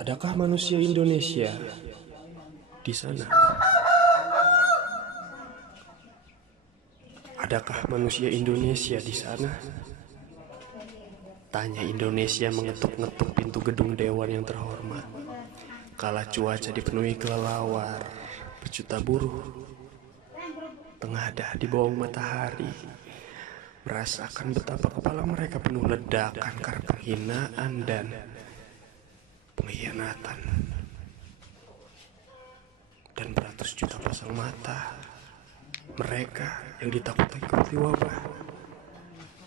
Adakah manusia Indonesia di sana? Adakah manusia Indonesia di sana? Tanya Indonesia mengetuk-ngetuk pintu gedung dewan yang terhormat. Kala cuaca dipenuhi kelelawar, berjuta buruh tengadah di bawah matahari, merasakan betapa kepala mereka penuh ledakan karena penghinaan dan pengkhianatan. Dan beratus juta pasang mata mereka yang ditakut-takuti wabah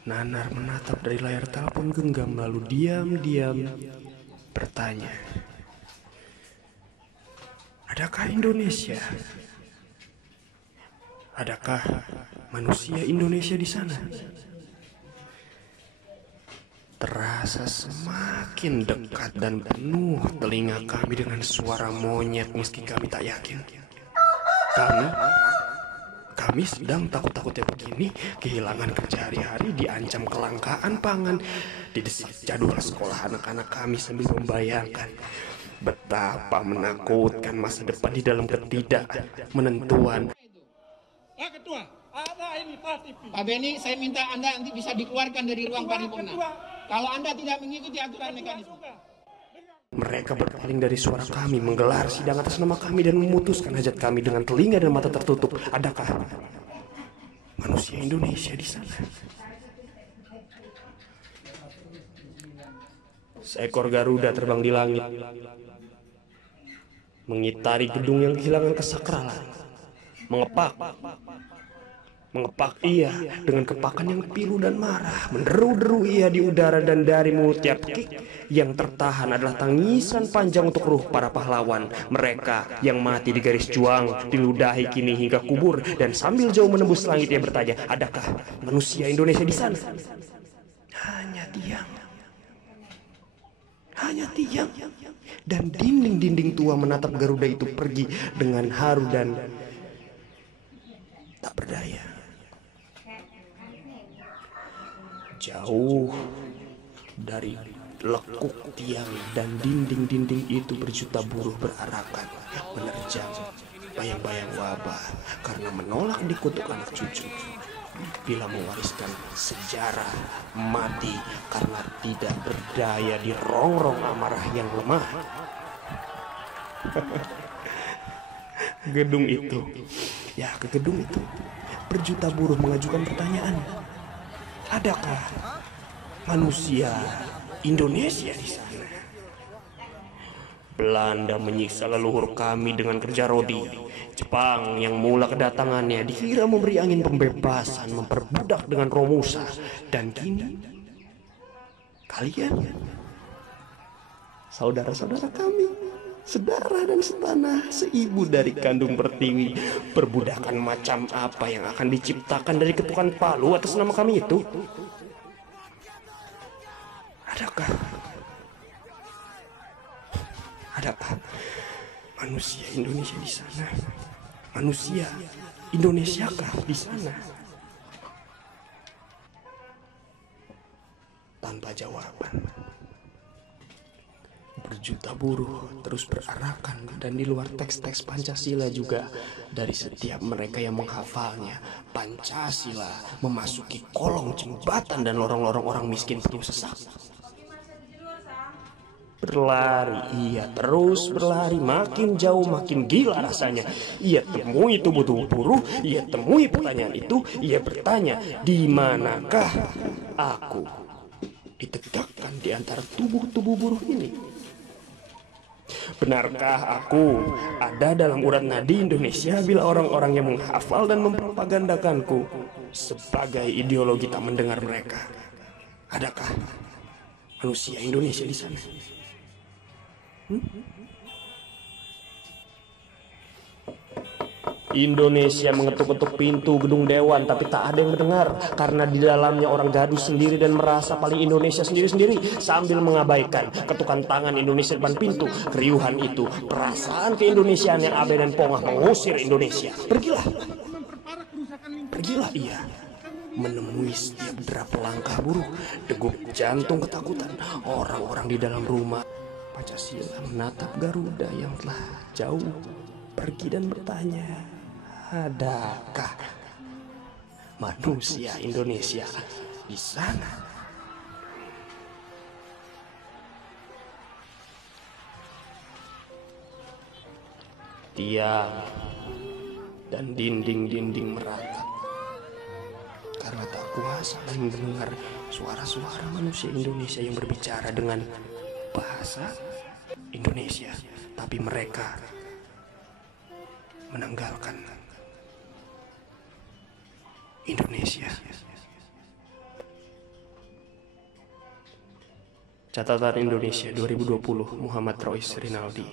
nanar menatap dari layar telepon genggam, lalu diam-diam bertanya, adakah Indonesia? Adakah manusia Indonesia di sana? Terasa semakin dekat dan penuh telinga kami dengan suara monyet meski kami tak yakin. Kami sedang takut-takutnya begini, kehilangan kerja hari-hari, diancam kelangkaan pangan, didesak jadwal sekolah anak-anak kami sambil membayangkan betapa menakutkan masa depan di dalam ketidakmenentuan. Pak Ketua, ada ini Pak TV. Pak Beni, saya minta Anda nanti bisa dikeluarkan dari ruang paripurna. Kalau Anda tidak mengikuti aturan mekanisme. Mereka berpaling dari suara kami, menggelar sidang atas nama kami dan memutuskan hajat kami dengan telinga dan mata tertutup. Adakah manusia Indonesia di sana? Seekor Garuda terbang di langit, mengitari gedung yang kehilangan kesakralan. Mengepak ia dengan kepakan yang pilu dan marah. Menderu-deru ia di udara, dan dari mulut tiap kik yang tertahan adalah tangisan panjang untuk ruh para pahlawan. Mereka yang mati di garis juang, diludahi kini hingga kubur. Dan sambil jauh menembus langit ia bertanya, adakah manusia Indonesia di sana? Hanya tiang. Dan dinding-dinding tua menatap Garuda itu pergi dengan haru dan tak berdaya. Jauh dari lekuk tiang dan dinding-dinding itu berjuta buruh berarakan menerjang bayang-bayang wabah karena menolak dikutuk anak cucu. Bila mewariskan sejarah mati karena tidak berdaya di rongrong amarah yang lemah. Gedung itu, ke gedung itu berjuta buruh mengajukan pertanyaan. Adakah manusia Indonesia di sana? Belanda menyiksa leluhur kami dengan kerja rodi. Jepang yang mula kedatangannya dikira memberi angin pembebasan, memperbudak dengan Romusa. Dan kini kalian, saudara-saudara kami, sedarah dan setanah, seibu dari kandung pertiwi, perbudakan macam apa yang akan diciptakan dari ketukan palu atas nama kami itu? Adakah manusia Indonesia di sana? Manusia Indonesiakah di sana? Tanpa jawaban, berjuta buruh terus berarakan, dan di luar teks-teks Pancasila juga dari setiap mereka yang menghafalnya, Pancasila memasuki kolong jembatan dan lorong-lorong orang miskin penuh sesak. Berlari, ia terus berlari, makin jauh makin gila rasanya. Ia temui tubuh-tubuh buruh, ia temui pertanyaan itu, ia bertanya, di manakah aku? Ditegakkan di antara tubuh-tubuh buruh ini. Benarkah aku ada dalam urat nadi Indonesia bila orang-orang yang menghafal dan mempropagandakanku sebagai ideologi tak mendengar mereka? Adakah manusia Indonesia di sana? Indonesia mengetuk-ketuk pintu gedung dewan, tapi tak ada yang mendengar karena di dalamnya orang gaduh sendiri dan merasa paling Indonesia sendiri-sendiri sambil mengabaikan ketukan tangan Indonesia depan pintu. Keriuhan itu, perasaan keindonesiaan yang abai dan pongah mengusir Indonesia. Pergilah ia menemui setiap derap langkah buruh, degup jantung ketakutan orang-orang di dalam rumah. Pancasila menatap Garuda yang telah jauh pergi dan bertanya, adakah manusia Indonesia di sana? Tiang dan dinding-dinding meratap karena tak kuasa lagi mendengar suara-suara manusia Indonesia yang berbicara dengan bahasa Indonesia, tapi mereka menanggalkan Indonesia. Catatan Indonesia 2020, Muhammad Rois Rinaldi.